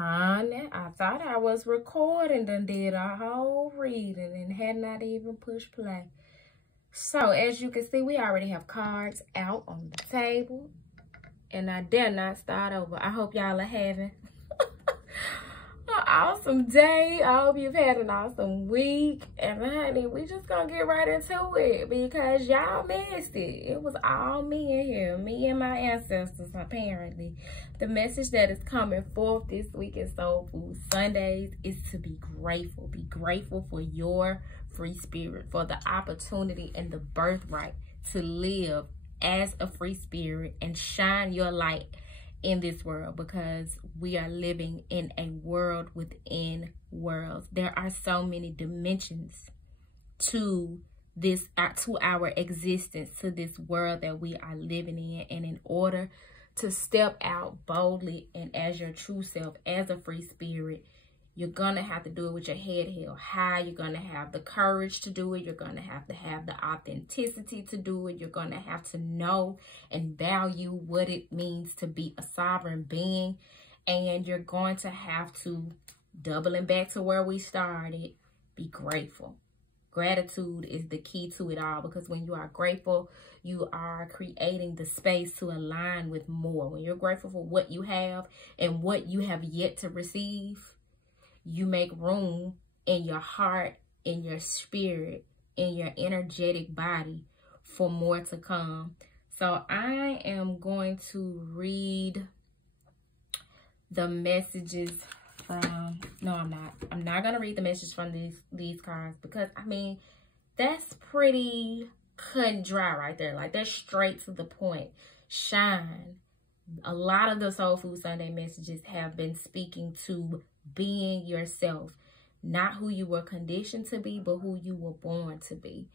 Honey, I thought I was recording and did a whole reading and had not even pushed play. So, as you can see, we already have cards out on the table. And I dare not start over. I hope y'all are having an awesome day. I hope you've had an awesome week. And honey, we just gonna get right into it because y'all missed it. It was all me in here. Me and my ancestors, apparently. The message that is coming forth this week in Soul Food Sundays is to be grateful. Be grateful for your free spirit, for the opportunity and the birthright to live as a free spirit and shine your light in this world, because we are living in a world within worlds. There are so many dimensions to this, to our existence, to this world that we are living in. And in order to step out boldly and as your true self, as a free spirit, you're going to have to do it with your head held high. You're going to have the courage to do it. You're going to have the authenticity to do it. You're going to have to know and value what it means to be a sovereign being. And you're going to have to, doubling back to where we started, be grateful. Gratitude is the key to it all, because when you are grateful, you are creating the space to align with more. When you're grateful for what you have and what you have yet to receive, you make room in your heart, in your spirit, in your energetic body for more to come. So I am going to read the messages from, no, I'm not. I'm not going to read the messages from these cards, because, I mean, that's pretty cut and dry right there. Like, they're straight to the point. Shine. A lot of the Soul Food Sunday messages have been speaking to being yourself, not who you were conditioned to be, but who you were born to be,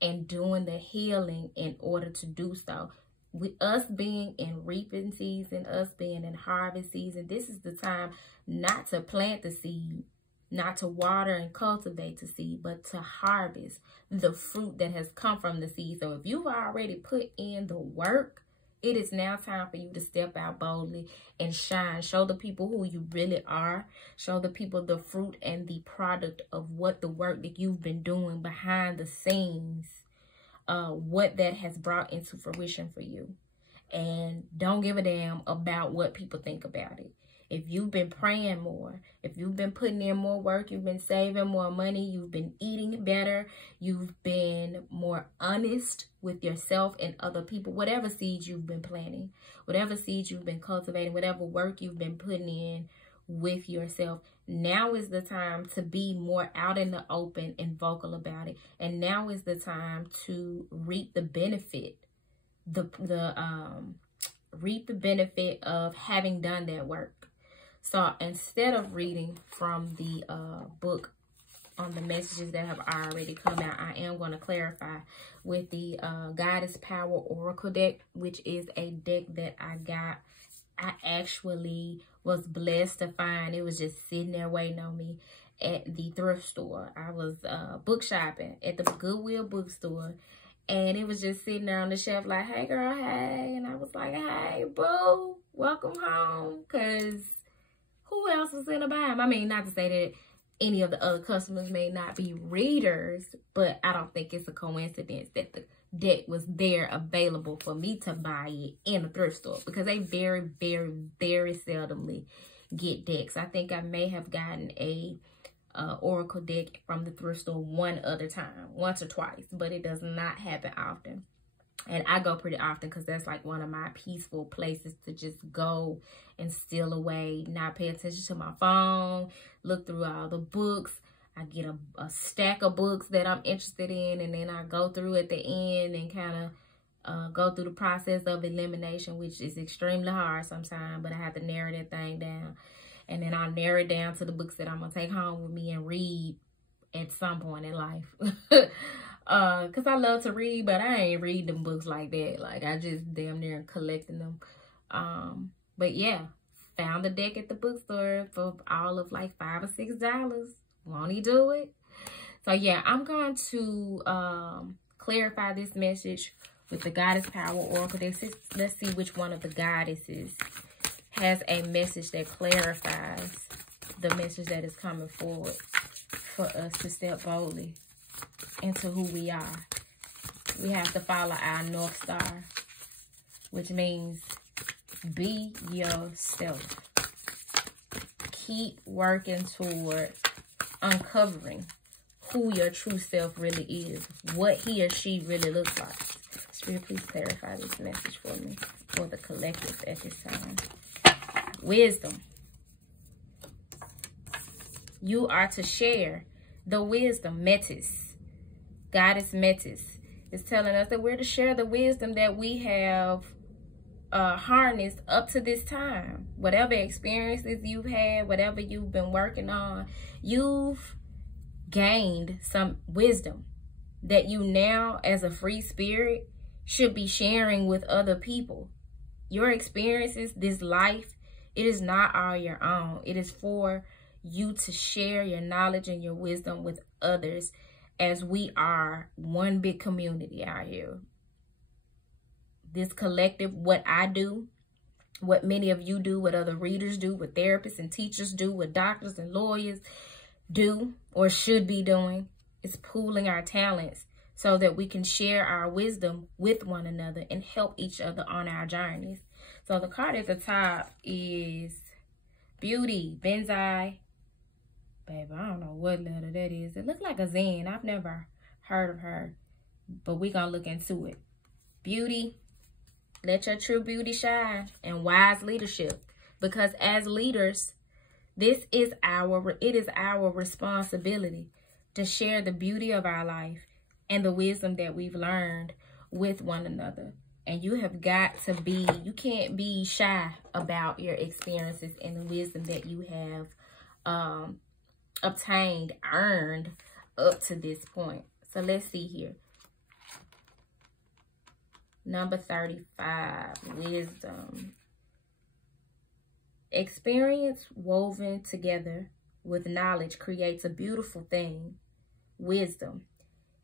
and doing the healing in order to do so. With us being in reaping season, us being in harvest season, this is the time not to plant the seed, not to water and cultivate the seed, but to harvest the fruit that has come from the seed. So if you've already put in the work, it is now time for you to step out boldly and shine. Show the people who you really are. Show the people the fruit and the product of what the work that you've been doing behind the scenes, what that has brought into fruition for you. And don't give a damn about what people think about it. If you've been praying more, if you've been putting in more work, you've been saving more money, you've been eating better, you've been more honest with yourself and other people, whatever seeds you've been planting, whatever seeds you've been cultivating, whatever work you've been putting in with yourself, now is the time to be more out in the open and vocal about it. And now is the time to reap the benefit, reap the benefit of having done that work. So instead of reading from the book on the messages that have already come out, I am going to clarify with the Goddess Power Oracle deck, which is a deck that I got. I actually was blessed to find. It was just sitting there waiting on me at the thrift store. I was book shopping at the Goodwill bookstore, and it was just sitting there on the shelf like, hey girl, hey. And I was like, hey boo, welcome home, because who else was in the bind? I mean, not to say that any of the other customers may not be readers, but I don't think it's a coincidence that the deck was there available for me to buy it in a thrift store, because they very, very, very seldomly get decks. I think I may have gotten a Oracle deck from the thrift store one other time, once or twice, but it does not happen often. And I go pretty often because that's like one of my peaceful places to just go and steal away, not pay attention to my phone, look through all the books. I get a stack of books that I'm interested in, and then I go through at the end and kind of go through the process of elimination, which is extremely hard sometimes, but I have to narrow that thing down. And then I'll narrow it down to the books that I'm going to take home with me and read at some point in life. Because I love to read, but I ain't read them books like that. Like, I just damn near collecting them. But yeah, found the deck at the bookstore for all of like $5 or $6. Won't he do it? So yeah, I'm going to clarify this message with the Goddess Power Oracle. Let's see which one of the goddesses has a message that clarifies the message that is coming forward for us to step boldly into who we are. We have to follow our North Star, which means be yourself. Keep working toward uncovering who your true self really is, what he or she really looks like. Spirit, please clarify this message for me, for the collective at this time. Wisdom. You are to share the wisdom. Metis. Goddess Metis is telling us that we're to share the wisdom that we have harnessed up to this time. Whatever experiences you've had, whatever you've been working on, you've gained some wisdom that you now, as a free spirit, should be sharing with other people. Your experiences, this life, it is not all your own. It is for you to share your knowledge and your wisdom with others, as we are one big community out here. This collective, what I do, what many of you do, what other readers do, what therapists and teachers do, what doctors and lawyers do or should be doing, is pooling our talents so that we can share our wisdom with one another and help each other on our journeys. So the card at the top is Beauty, Benzai. Baby, I don't know what letter that is. It looks like a Zen. I've never heard of her, but we're going to look into it. Beauty, let your true beauty shine, and wise leadership. Because as leaders, it is our responsibility to share the beauty of our life and the wisdom that we've learned with one another. And you have got to be, you can't be shy about your experiences and the wisdom that you have obtained, earned up to this point. So let's see here. Number 35, wisdom. Experience woven together with knowledge creates a beautiful thing. Wisdom.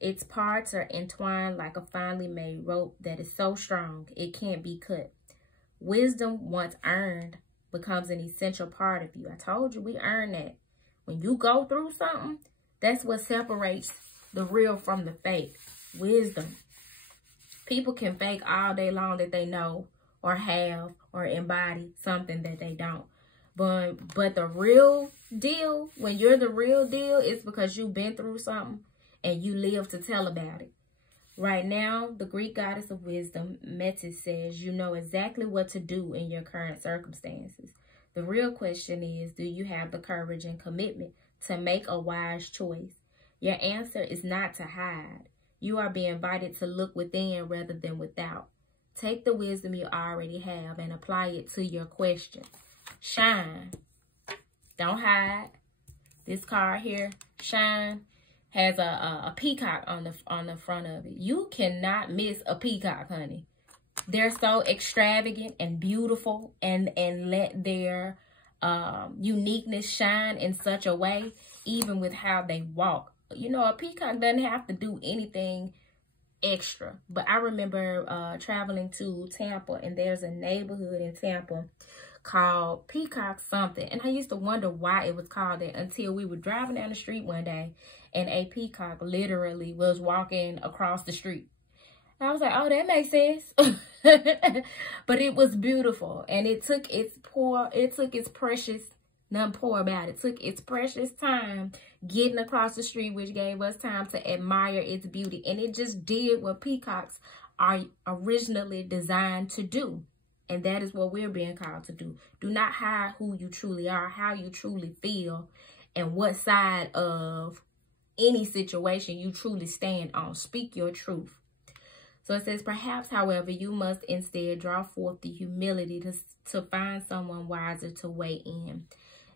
Its parts are entwined like a finely made rope that is so strong it can't be cut. Wisdom, once earned, becomes an essential part of you. I told you we earn that. When you go through something, that's what separates the real from the fake. Wisdom. People can fake all day long that they know or have or embody something that they don't. But the real deal, when you're the real deal, it's because you've been through something and you live to tell about it. Right now, the Greek goddess of wisdom, Metis, says you know exactly what to do in your current circumstances. The real question is, do you have the courage and commitment to make a wise choice? Your answer is not to hide. You are being invited to look within rather than without. Take the wisdom you already have and apply it to your question. Shine. Don't hide. This card here, shine, has a peacock on the front of it. You cannot miss a peacock, honey. They're so extravagant and beautiful, and let their uniqueness shine in such a way, even with how they walk. You know, a peacock doesn't have to do anything extra. But I remember traveling to Tampa, and there's a neighborhood in Tampa called Peacock something. And I used to wonder why it was called that until we were driving down the street one day, and a peacock literally was walking across the street. And I was like, oh, that makes sense. But it was beautiful. And it took its precious, nothing poor about it. It took its precious time getting across the street, which gave us time to admire its beauty. And it just did what peacocks are originally designed to do. And that is what we're being called to do. Do not hide who you truly are, how you truly feel, and what side of any situation you truly stand on. Speak your truth. So it says, perhaps, however, you must instead draw forth the humility to find someone wiser to weigh in.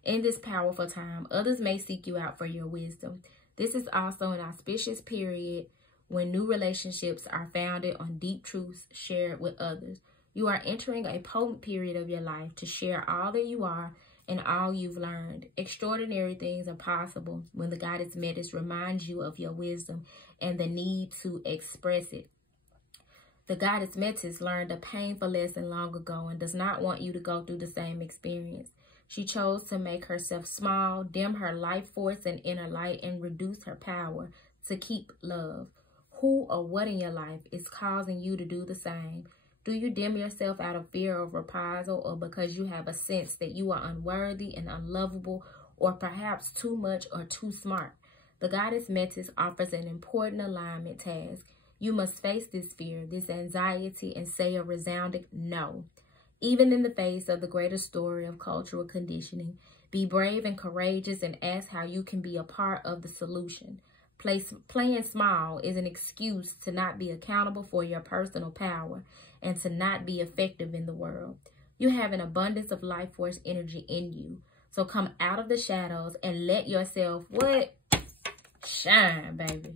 In this powerful time, others may seek you out for your wisdom. This is also an auspicious period when new relationships are founded on deep truths shared with others. You are entering a potent period of your life to share all that you are and all you've learned. Extraordinary things are possible when the goddess Metis reminds you of your wisdom and the need to express it. The goddess Metis learned a painful lesson long ago and does not want you to go through the same experience. She chose to make herself small, dim her life force and inner light, and reduce her power to keep love. Who or what in your life is causing you to do the same? Do you dim yourself out of fear of reprisal, or because you have a sense that you are unworthy and unlovable, or perhaps too much or too smart? The goddess Metis offers an important alignment task. You must face this fear, this anxiety, and say a resounding no. Even in the face of the greater story of cultural conditioning, be brave and courageous and ask how you can be a part of the solution. Playing small is an excuse to not be accountable for your personal power and to not be effective in the world. You have an abundance of life force energy in you. So come out of the shadows and let yourself, what? Shine, baby.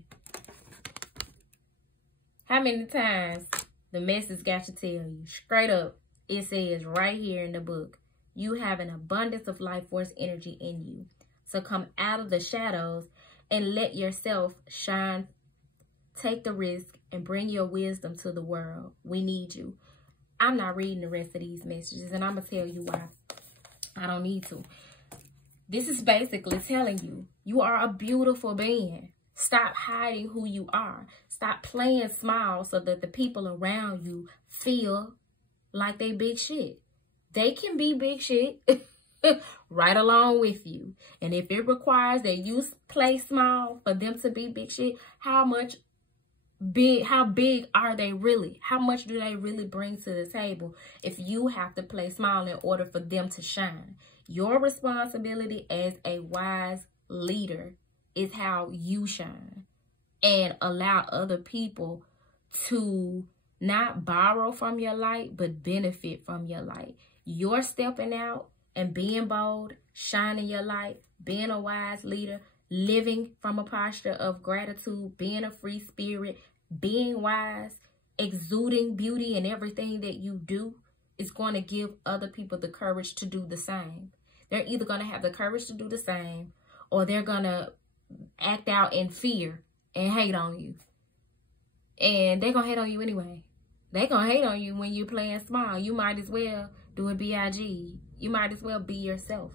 How many times the message got to tell you? Straight up, it says right here in the book, you have an abundance of life force energy in you. So come out of the shadows and let yourself shine. Take the risk and bring your wisdom to the world. We need you. I'm not reading the rest of these messages, and I'm going to tell you why. I don't need to. This is basically telling you, you are a beautiful being. Stop hiding who you are. Stop playing small so that the people around you feel like they big shit. They can be big shit right along with you. And if it requires that you play small for them to be big shit, how big are they really? How much do they really bring to the table if you have to play small in order for them to shine? Your responsibility as a wise leader is how you shine, and allow other people to not borrow from your light, but benefit from your light. You're stepping out and being bold, shining your light, being a wise leader, living from a posture of gratitude, being a free spirit, being wise, exuding beauty in everything that you do is going to give other people the courage to do the same. They're either going to have the courage to do the same, or they're going to act out in fear and hate on you. And they're going to hate on you anyway. They're going to hate on you when you're playing small. You might as well do a B.I.G. You might as well be yourself.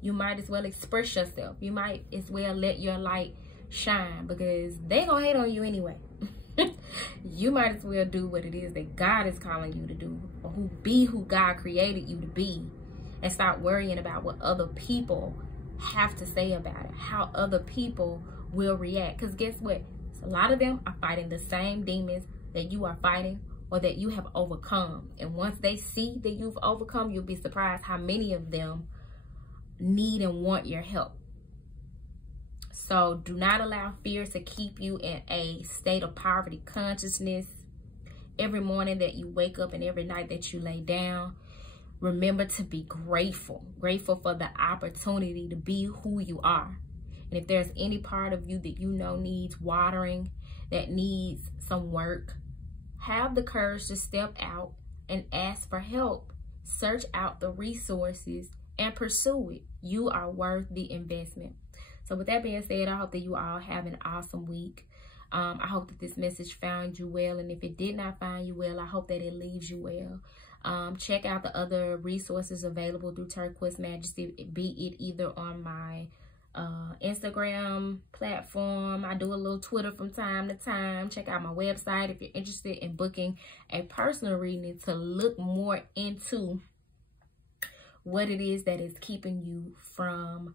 You might as well express yourself. You might as well let your light shine, because they're going to hate on you anyway. You might as well do what it is that God is calling you to do, or be who God created you to be, and stop worrying about what other people have to say about it, how other people will react. Because guess what? A lot of them are fighting the same demons that you are fighting, or that you have overcome. And once they see that you've overcome, you'll be surprised how many of them need and want your help. So do not allow fear to keep you in a state of poverty consciousness. Every morning that you wake up and every night that you lay down, remember to be grateful. Grateful for the opportunity to be who you are. And if there's any part of you that you know needs watering, that needs some work, have the courage to step out and ask for help. Search out the resources and pursue it. You are worth the investment. So with that being said, I hope that you all have an awesome week. I hope that this message found you well. And if it did not find you well, I hope that it leaves you well. Check out the other resources available through Turquoise Majesty, be it either on my Instagram platform. I do a little Twitter from time to time. Check out my website if you're interested in booking a personal reading to look more into what it is that is keeping you from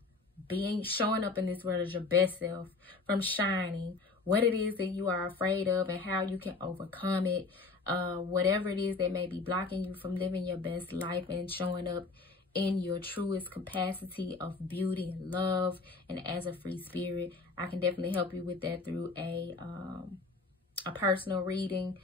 showing up in this world as your best self, from shining, what it is that you are afraid of and how you can overcome it, whatever it is that may be blocking you from living your best life and showing up in your truest capacity of beauty and love and as a free spirit. I can definitely help you with that through a personal reading.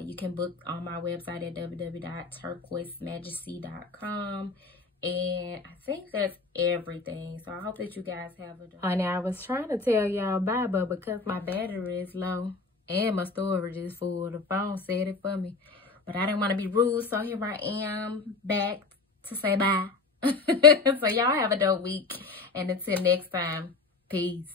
You can book on my website at www.turquoisemajesty.com. And I think that's everything. So I hope that you guys have a... Honey, I was trying to tell y'all bye, but because my battery is low and my storage is full, the phone said it for me. But I didn't want to be rude, so here I am back to say bye. So y'all have a dope week. And until next time, peace.